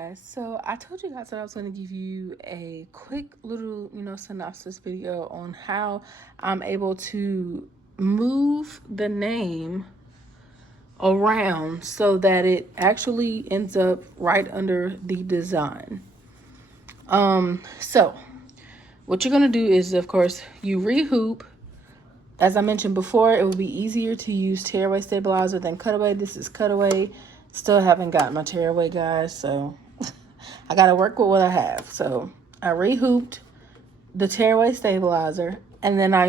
guys, so I told you guys that I was going to give you a quick little, synopsis video on how I'm able to move the name around so that it actually ends up right under the design. So what you're going to do is, of course, you rehoop. As I mentioned before, it would be easier to use tearaway stabilizer than cutaway. This is cutaway. Still haven't got my tearaway, guys, so I got to work with what I have. So I rehooped the tearaway stabilizer, and then I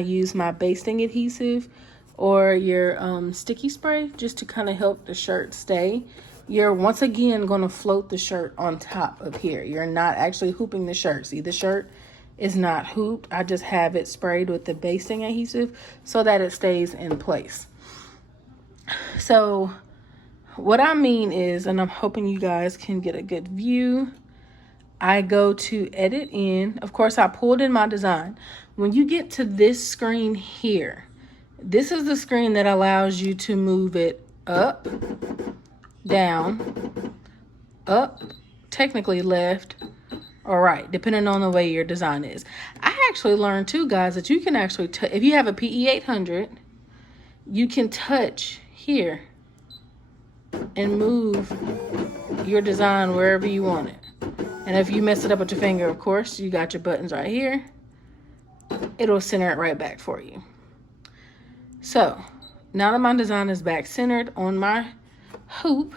use my basting adhesive or your sticky spray just to kind of help the shirt stay. You're once again going to float the shirt on top of here. You're not actually hooping the shirt. See, the shirt is not hooped. I just have it sprayed with the basting adhesive so that it stays in place. So what I mean is, and I'm hoping you guys can get a good view, I go to edit in. Of course, I pulled in my design. When you get to this screen here, this is the screen that allows you to move it up, down, up, technically left, or right, depending on the way your design is. I actually learned too, guys, that you can actually, if you have a PE800, you can touch here and move your design wherever you want it. And if you mess it up with your finger, of course, you got your buttons right here. It'll center it right back for you. So now that my design is back centered on my hoop,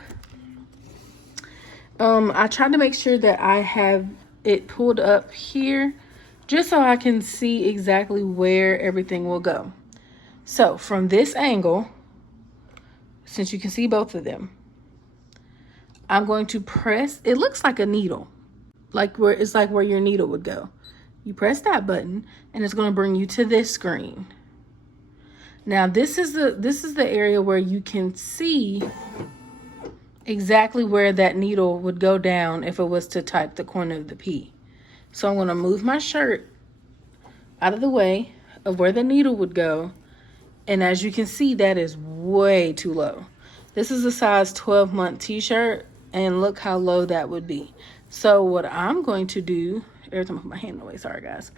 I tried to make sure that I have it pulled up here just so I can see exactly where everything will go. So from this angle, since you can see both of them, I'm going to press, it looks like a needle, like where your needle would go. You press that button and it's going to bring you to this screen. Now this is the area where you can see exactly where that needle would go down if it was to type the corner of the P. So I'm going to move my shirt out of the way of where the needle would go. And as you can see, that is way too low. This is a size 12-month t-shirt, and look how low that would be. So what I'm going to do, every time I put my hand away, sorry guys.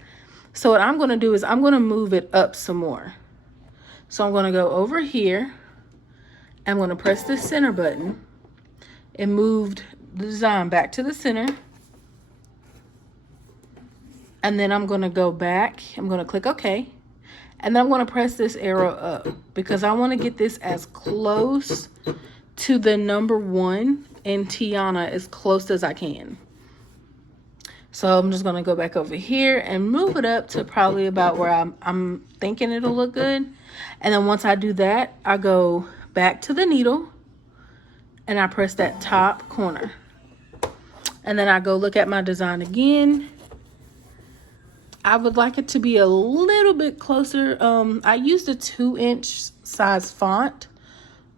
So what I'm going to do is I'm going to move it up some more. So I'm going to go over here. I'm going to press the center button. It moved the design back to the center. And then I'm going to go back. I'm going to click OK. And then I'm going to press this arrow up because I want to get this as close to the number 1 in Tiana as close as I can. So I'm just going to go back over here and move it up to probably about where I'm thinking it'll look good. And then once I do that, I go back to the needle and I press that top corner. And then I go look at my design again. I would like it to be a little bit closer. I used a 2-inch size font.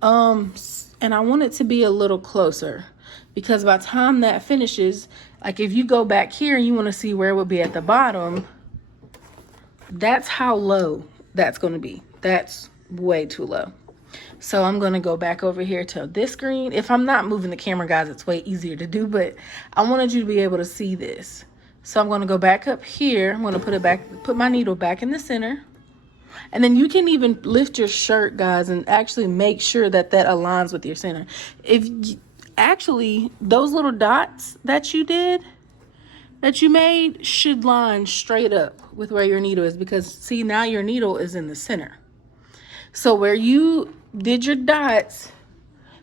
And I want it to be a little closer because by the time that finishes, like if you go back here and you want to see where it would be at the bottom, that's how low that's going to be. That's way too low. So I'm going to go back over here to this screen. If I'm not moving the camera, guys, it's way easier to do, but I wanted you to be able to see this. So I'm going to go back up here. I'm going to put my needle back in the center. And then you can even lift your shirt, guys, and actually make sure that that aligns with your center. Actually, those little dots that you made should line straight up with where your needle is, because see, now your needle is in the center. So where you did your dots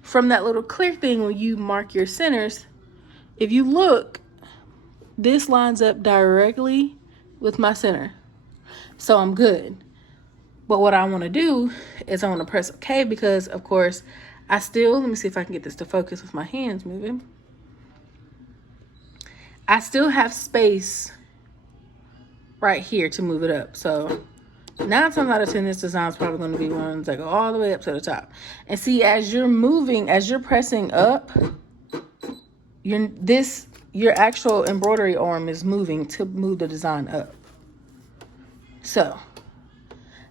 from that little clear thing when you mark your centers, if you look, this lines up directly with my center. So I'm good. But what I want to do is I want to press OK because, of course, let me see if I can get this to focus with my hands moving. I still have space right here to move it up. So 9 times out of 10, this design is probably going to be ones that go all the way up to the top. And see, as you're pressing up, your actual embroidery arm is moving to move the design up. So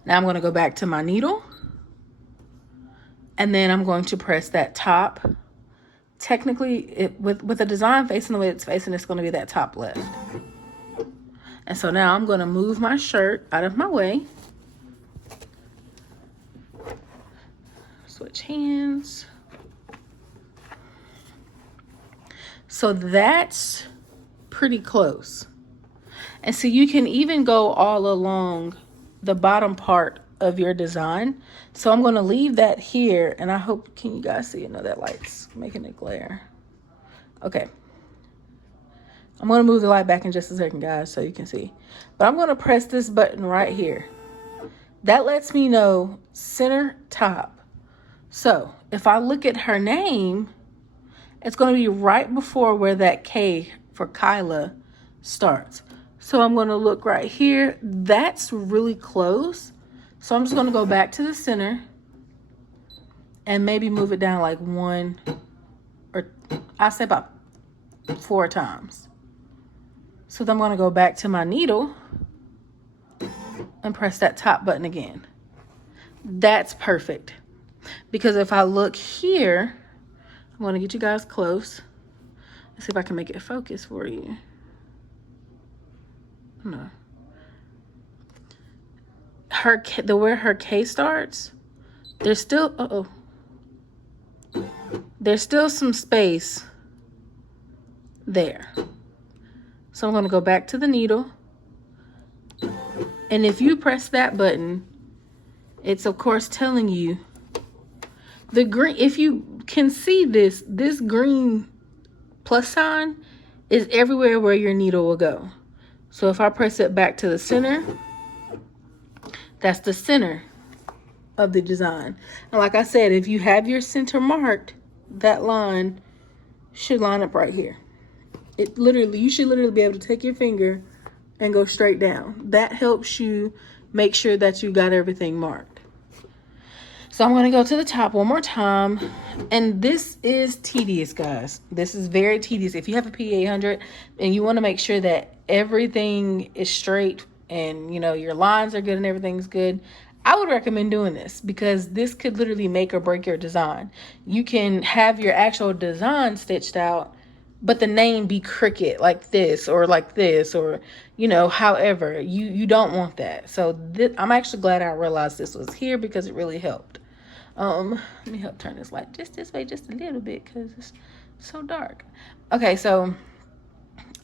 now I'm going to go back to my needle, and then I'm going to press that top technically, with the design facing the way it's facing, it's going to be that top left. And so now I'm going to move my shirt out of my way. Switch hands. So that's pretty close. And so you can even go all along the bottom part of your design. So I'm going to leave that here, and I hope, can you guys see? I know that light's making it glare. Okay. I'm going to move the light back in just a second, guys, so you can see. But I'm going to press this button right here. That lets me know center top. So if I look at her name, it's going to be right before where that K for Kyla starts. So I'm going to look right here. That's really close. So I'm just going to go back to the center and maybe move it down like one, or I say about 4 times. So then I'm going to go back to my needle and press that top button again. That's perfect. Because if I look here, I'm going to get you guys close. Let's see if I can make it focus for you. No. Where her K starts, there's still, there's still some space there. So I'm going to go back to the needle. And if you press that button, it's of course telling you the green. If you can see this green plus sign is everywhere where your needle will go. So if I press it back to the center, that's the center of the design. And like I said, if you have your center marked, that line should line up right here. You should literally be able to take your finger and go straight down. That helps you make sure that you got everything marked. So I'm going to go to the top one more time. And this is tedious, guys. This is very tedious. If you have a PE800 and you want to make sure that everything is straight and, you know, your lines are good and everything's good, I would recommend doing this because this could literally make or break your design. You can have your actual design stitched out, but the name be crooked like this, or, you know, however. You don't want that. So I'm actually glad I realized this was here because it really helped. Let me help turn this light just this way just a little bit because it's so dark. Okay, so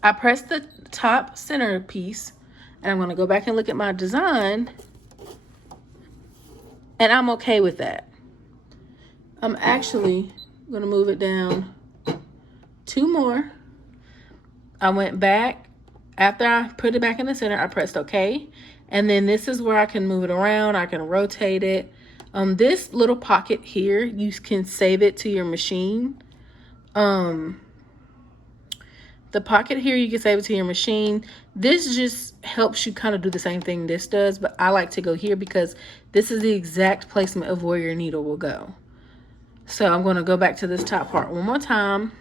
I pressed the top center piece, and I'm going to go back and look at my design, and I'm okay with that. I'm actually going to move it down 2 more. I went back. After I put it back in the center, I pressed OK. And then this is where I can move it around. I can rotate it. This little pocket here, you can save it to your machine. The pocket here, you can save it to your machine. This just helps you kind of do the same thing this does, but I like to go here because this is the exact placement of where your needle will go. So I'm going to go back to this top part one more time.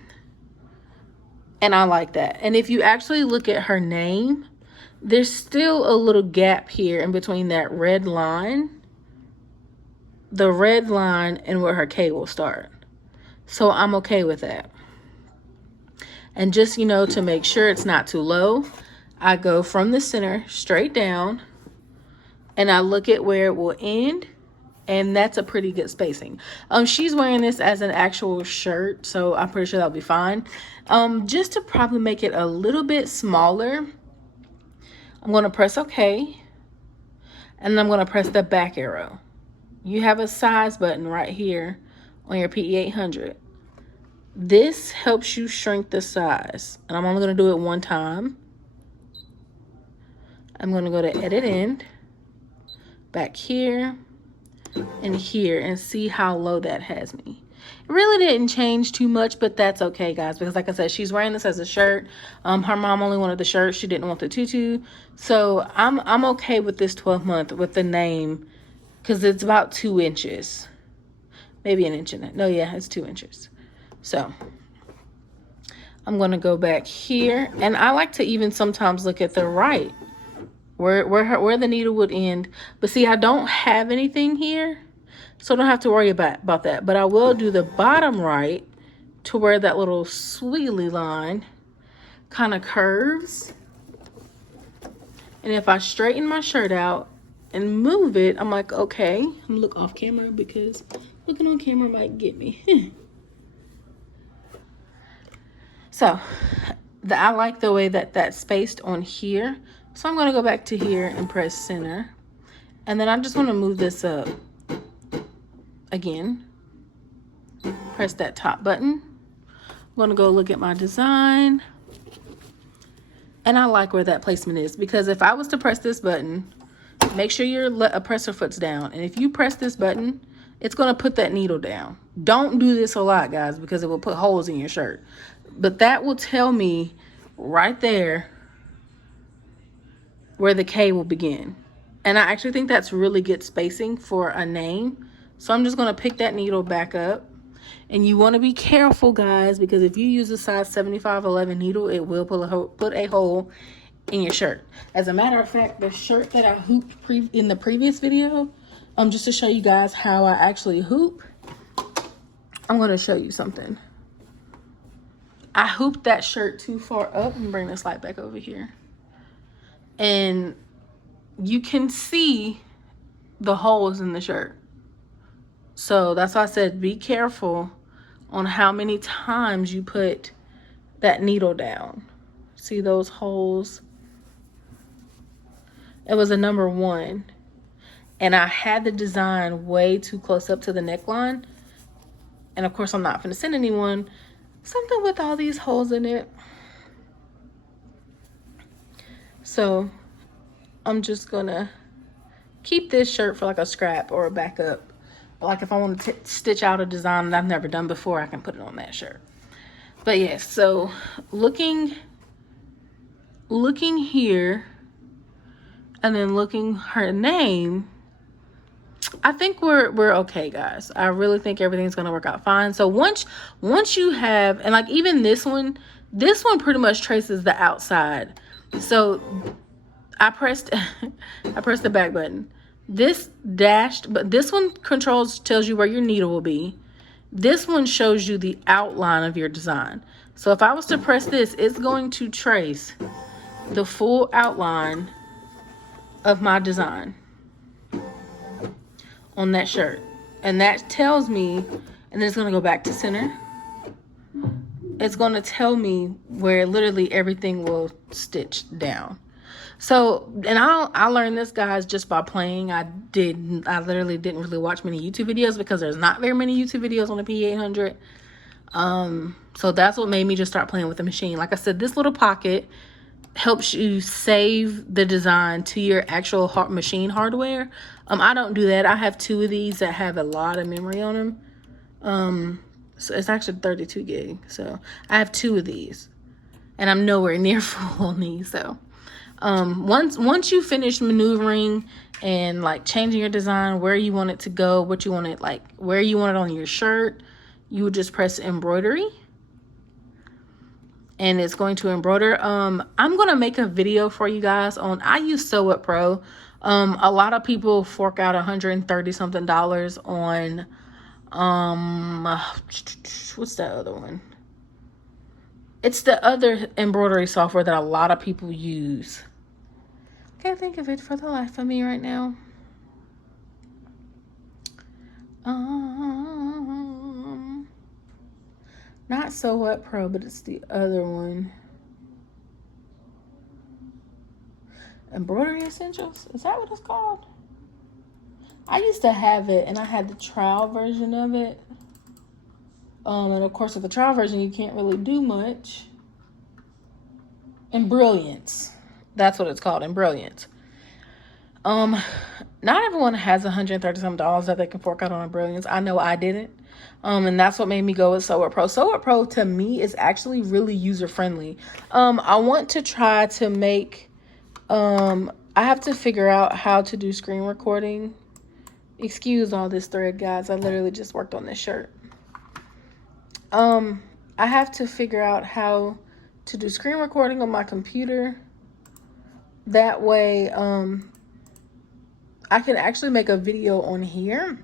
And I like that. And if you actually look at her name, there's still a little gap here in between that red line, the red line, and where her K will start. So I'm okay with that. And just, you know, to make sure it's not too low, I go from the center straight down and I look at where it will end. And that's a pretty good spacing. She's wearing this as an actual shirt, so I'm pretty sure that'll be fine. Just to probably make it a little bit smaller, I'm going to press OK. And then I'm going to press the back arrow. You have a size button right here on your PE800. This helps you shrink the size. And I'm only going to do it 1 time. I'm going to go to Edit End, back here, and here, and see how low that has me. It really didn't change too much, but that's okay, guys, because like I said, she's wearing this as a shirt. Her mom only wanted the shirt. She didn't want the tutu. So I'm okay with this 12-month with the name because it's about 2 inches. Maybe an inch in it. No, yeah, it's 2 inches. So I'm going to go back here, and I like to even sometimes look at the right where the needle would end. But see, I don't have anything here, so I don't have to worry about that. But I will do the bottom right to where that little swiggly line kind of curves. And if I straighten my shirt out and move it, I'm like, okay, I'm gonna look off camera because looking on camera might get me. So I like the way that that's spaced on here. So I'm gonna go back to here and press center. And then I just wanna move this up again. Press that top button. I'm gonna go look at my design. And I like where that placement is, because if I was to press this button, make sure your presser foot's down. And if you press this button, it's gonna put that needle down. Don't do this a lot, guys, because it will put holes in your shirt. But that will tell me right there where the K will begin. And I actually think that's really good spacing for a name. So I'm just gonna pick that needle back up. And you wanna be careful, guys, because if you use a size 7511 needle, it will put a hole in your shirt. As a matter of fact, the shirt that I hooped in the previous video, just to show you guys how I actually hoop, I'm gonna show you something. I hooped that shirt too far up, and bring this light back over here. And you can see the holes in the shirt. So that's why I said be careful on how many times you put that needle down. See those holes? It was a number 1. And I had the design way too close up to the neckline. And of course, I'm not going to send anyone something with all these holes in it. So I'm just going to keep this shirt for like a scrap or a backup. Like if I want to stitch out a design that I've never done before, I can put it on that shirt. But yes, so looking here and then looking her name, I think we're okay, guys. I really think everything's gonna work out fine. So once you have, and like even this one pretty much traces the outside. So I pressed the back button. This dashed, but this one tells you where your needle will be. This one shows you the outline of your design. So if I was to press this, it's going to trace the full outline of my design on that shirt. And that tells me, and then it's gonna go back to center. It's gonna tell me where literally everything will stitch down. So, and I learned this, guys, just by playing. I literally didn't really watch many YouTube videos because there's not very many YouTube videos on the PE800. So that's what made me just start playing with the machine. Like I said, this little pocket helps you save the design to your actual machine hardware. I don't do that. I have 2 of these that have a lot of memory on them. So it's actually 32 gig. So I have 2 of these, and I'm nowhere near full on these. So once you finish maneuvering and like changing your design, where you want it to go, what you want it, like where you want it on your shirt, you would just press embroidery and it's going to embroider. I'm gonna make a video for you guys on, I use Sew Pro. A lot of people fork out $130 something on what's that other one? It's the other embroidery software that a lot of people use. Can't think of it for the life of me right now. Not Sew Pro, but it's the other one. Embroidery Essentials? Is that what it's called? I used to have it, and I had the trial version of it. And of course, with the trial version, you can't really do much. And Brilliance. That's what it's called, in Brilliance. Not everyone has $130 something that they can fork out on a Brilliance. I know I didn't. And that's what made me go with Sew Pro. Sew Pro to me is actually really user friendly. I want to try to make, I have to figure out how to do screen recording. Excuse all this thread, guys. I literally just worked on this shirt. I have to figure out how to do screen recording on my computer. That way, I can actually make a video on here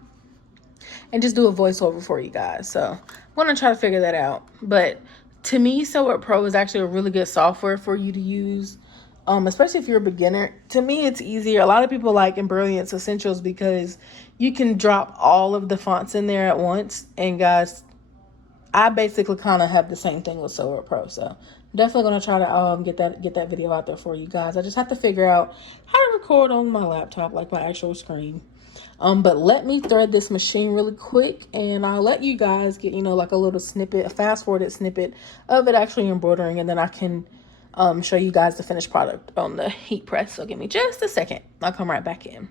and just do a voiceover for you guys. So I'm gonna try to figure that out. But to me, Sew Pro is actually a really good software for you to use, especially if you're a beginner. To me, it's easier. A lot of people like Embroidered Essentials because you can drop all of the fonts in there at once. And guys, I basically kind of have the same thing with Sew Pro. So definitely gonna try to get that video out there for you guys. I just have to figure out how to record on my laptop, like my actual screen. But let me thread this machine really quick, and I'll let you guys get, like a little snippet, a fast forwarded snippet of it actually embroidering, and then I can show you guys the finished product on the heat press. So give me just a second. I'll come right back in.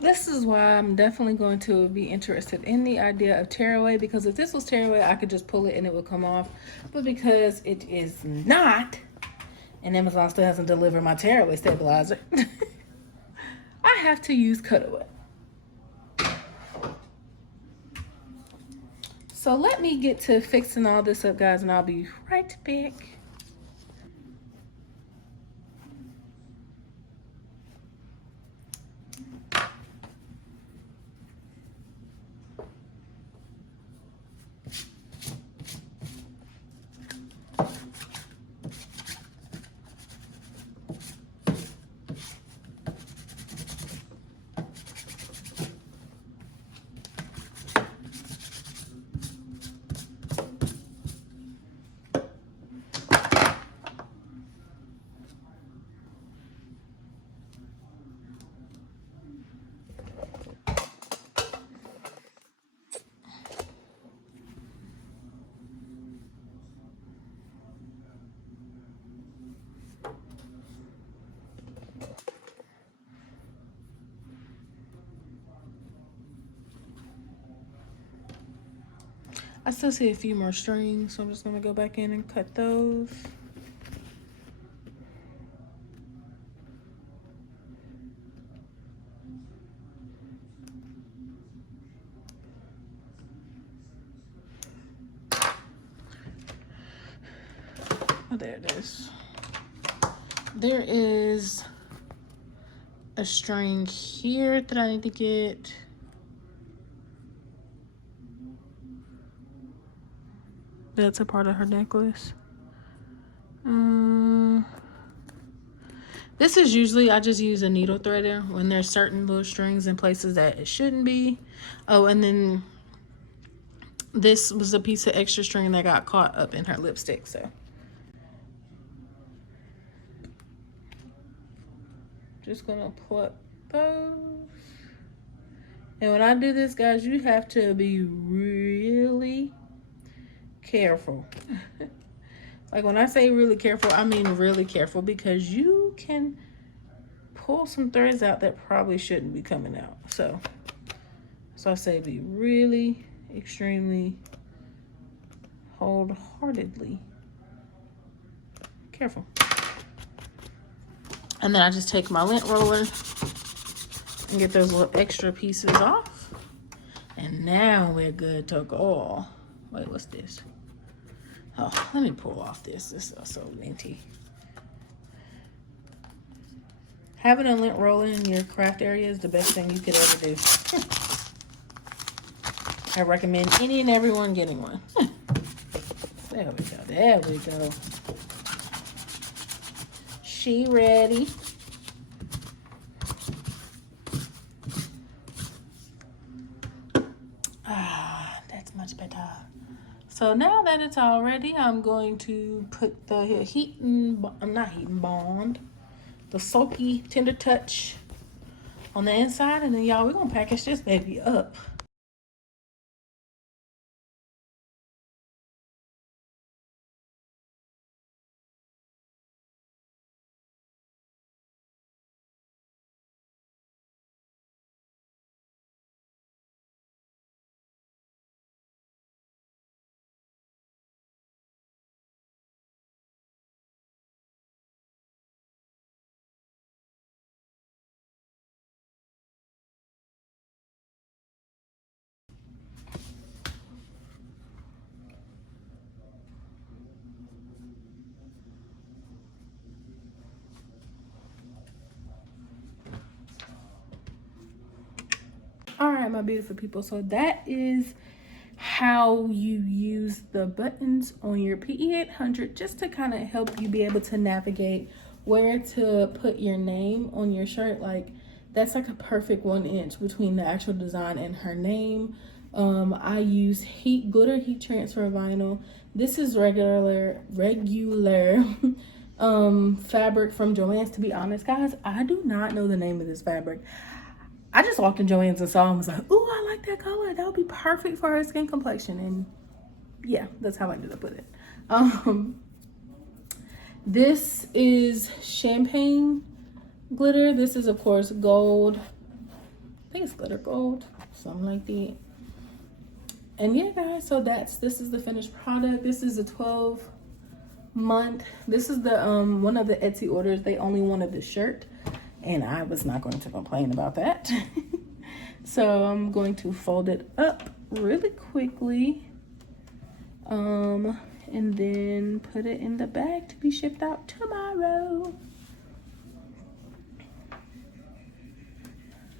This is why I'm definitely going to be interested in the idea of tearaway, because if this was tearaway, I could just pull it and it would come off. But because it is not, and Amazon still hasn't delivered my tearaway stabilizer, I have to use cutaway. So let me get to fixing all this up, guys, and I'll be right back. I still see a few more strings, so I'm just gonna go back in and cut those. Oh, there it is. there is a string here that I need to get. That's a part of her necklace. This is usually, I just use a needle threader when there's certain little strings in places that it shouldn't be. Oh, and then this was a piece of extra string that got caught up in her lipstick, so. Just gonna pluck those. And when I do this, guys, you have to be really careful. Like when I say really careful, I mean really careful, because you can pull some threads out that probably shouldn't be coming out. So I say be really, extremely, wholeheartedly careful. And then I just take my lint roller and get those little extra pieces off. And now we're good to go. Wait, what's this? Oh, let me pull off this. This is so linty. Having a lint roller in your craft area is the best thing you could ever do. I recommend any and everyone getting one. There we go. There we go. She ready. Ah, that's much better. So now that it's all ready, I'm going to put the bond, the sulky tender touch on the inside, and then y'all, we're gonna package this baby up. All right, my beautiful people, so that is how you use the buttons on your PE800, just to kind of help you be able to navigate where to put your name on your shirt. Like, that's like a perfect 1 inch between the actual design and her name. I use glitter heat transfer vinyl. This is regular fabric from Joann's. To be honest, guys, I do not know the name of this fabric. I just walked in Joann's and saw and was like, ooh, I like that color. That would be perfect for her skin complexion. And yeah, that's how I ended up with it. This is champagne glitter. This is, of course, gold. I think it's glitter gold, something like that. And yeah, guys, so this is the finished product. This is a 12-month. This is the one of the Etsy orders. They only wanted the shirt, and I was not going to complain about that. So I'm going to fold it up really quickly, and then put it in the bag to be shipped out tomorrow.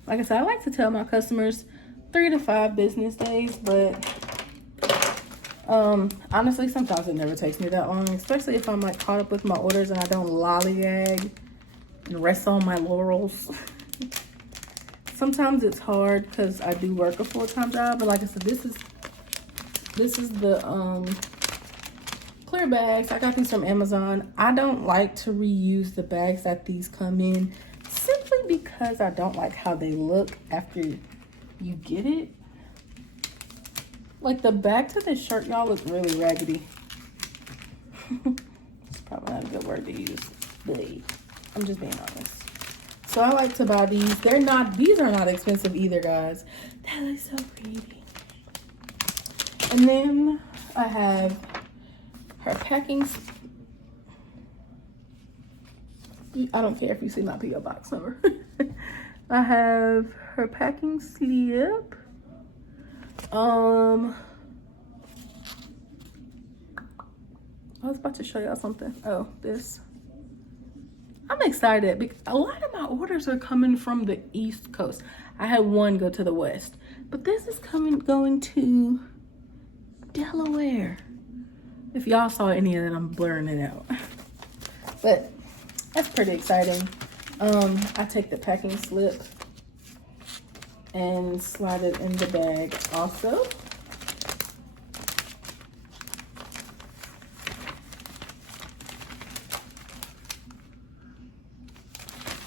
Like I said, I like to tell my customers 3 to 5 business days, but honestly, sometimes it never takes me that long, especially if I'm like caught up with my orders and I don't lollygag and rest on my laurels. Sometimes it's hard because I do work a full-time job, but like I said, this is the clear bags. I got these from Amazon. I don't like to reuse the bags that these come in, simply because I don't like how they look after you get it. Like, the back to this shirt, y'all, look really raggedy. It's probably not a good word to use, but I'm just being honest. So I like to buy these. These are not expensive either, guys. That looks so pretty. And then I have her packing. I don't care if you see my P.O. box number. I have her packing slip. I was about to show y'all something. Oh, this. I'm excited because a lot of my orders are coming from the East Coast. I had one go to the West, but this is going to Delaware. If y'all saw any of that, I'm blurring it out. But that's pretty exciting. I take the packing slip and slide it in the bag also.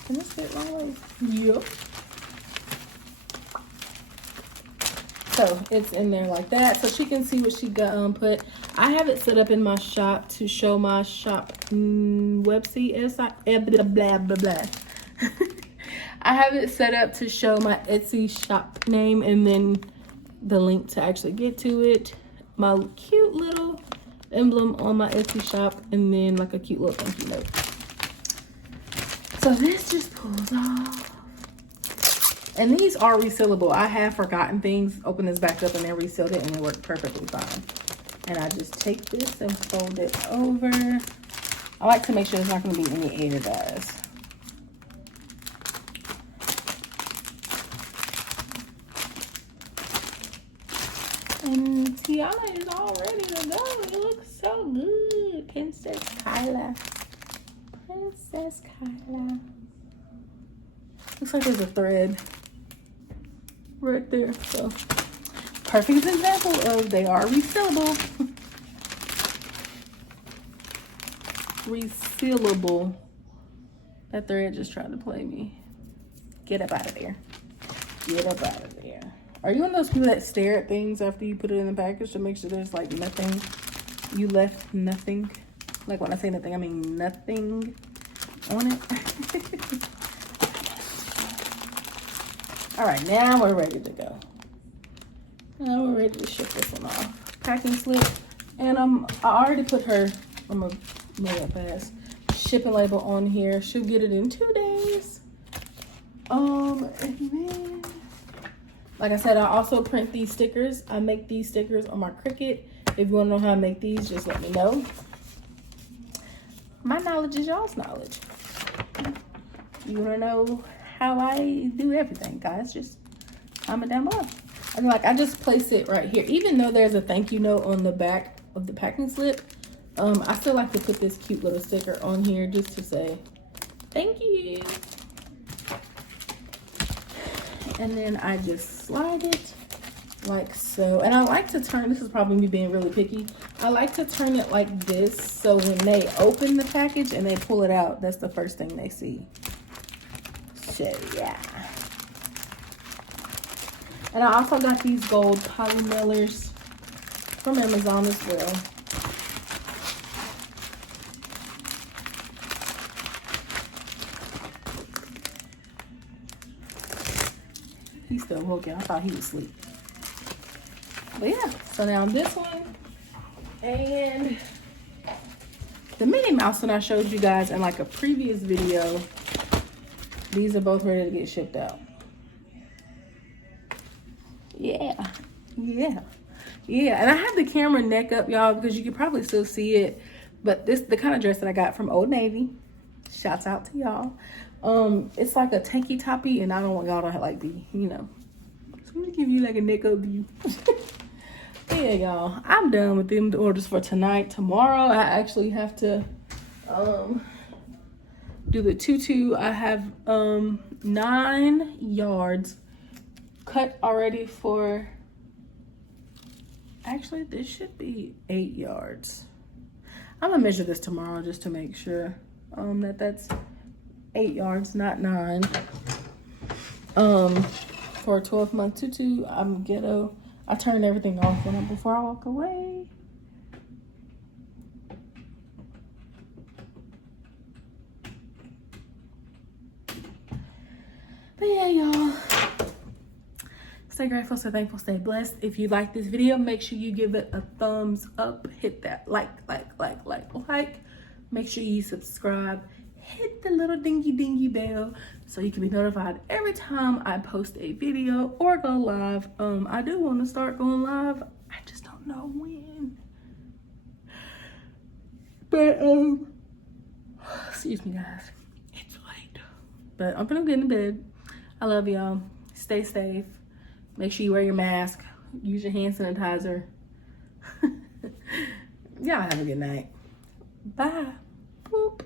Can this fit my way? Yep. So it's in there like that, so she can see what she got put. I have it set up in my shop to show my shop website. Blah blah blah blah. I have it set up to show my Etsy shop name and then the link to actually get to it. My cute little emblem on my Etsy shop, and then like a cute little thank you note. So this just pulls off. And these are resealable. I have forgotten things, opened this back up and then resealed it, and it worked perfectly fine. And I just take this and fold it over. I like to make sure there's not going to be any air, guys. And Tiana is all ready to go. It looks so good. Princess Kyla. Princess Kyla. Looks like there's a thread right there. So, perfect example of they are resealable. Resealable. That thread just tried to play me. Get up out of there. Get up out of there. Are you one of those people that stare at things after you put it in the package to make sure there's like nothing? You left nothing. Like when I say nothing, I mean nothing on it. All right, now we're ready to go. Now we're ready to ship this one off. Packing slip, and I already put her, I'm gonna move that fast, shipping label on here. She'll get it in 2 days. And then, like I said, I also print these stickers. I make these stickers on my Cricut. If you wanna know how I make these, just let me know. My knowledge is y'all's knowledge. You wanna know how I do everything, guys, just comment down below. And like, I just place it right here. Even though there's a thank you note on the back of the packing slip, I still like to put this cute little sticker on here just to say thank you. And then I just slide it like so. And I like to turn, this is probably me being really picky, I like to turn it like this so when they open the package and they pull it out, that's the first thing they see. So yeah. And I also got these gold poly mailers from Amazon as well. He's still woke. I thought he was asleep. But yeah, so now this one and the Minnie Mouse one I showed you guys in like a previous video. These are both ready to get shipped out. Yeah. And I have the camera neck up, y'all, because you can probably still see it. But this the kind of dress that I got from Old Navy. Shouts out to y'all. It's like a tanky toppy, and I don't want y'all to like be, you know. So I'm gonna give you like a neck up view. Yeah, y'all. I'm done with them orders for tonight. Tomorrow I actually have to do the tutu. I have 9 yards cut already for, actually this should be 8 yards. I'm gonna measure this tomorrow just to make sure that's 8 yards, not 9. For a 12-month tutu. I'm ghetto. I turn everything off before I walk away. But yeah, y'all. Stay grateful, stay thankful, stay blessed. If you like this video, make sure you give it a thumbs up. Hit that like. Make sure you subscribe. Hit the little dingy bell so you can be notified every time I post a video or go live. I do want to start going live. I just don't know when. But excuse me, guys. But I'm gonna get in bed. I love y'all. Stay safe. Make sure you wear your mask. Use your hand sanitizer. Y'all have a good night. Bye. Boop.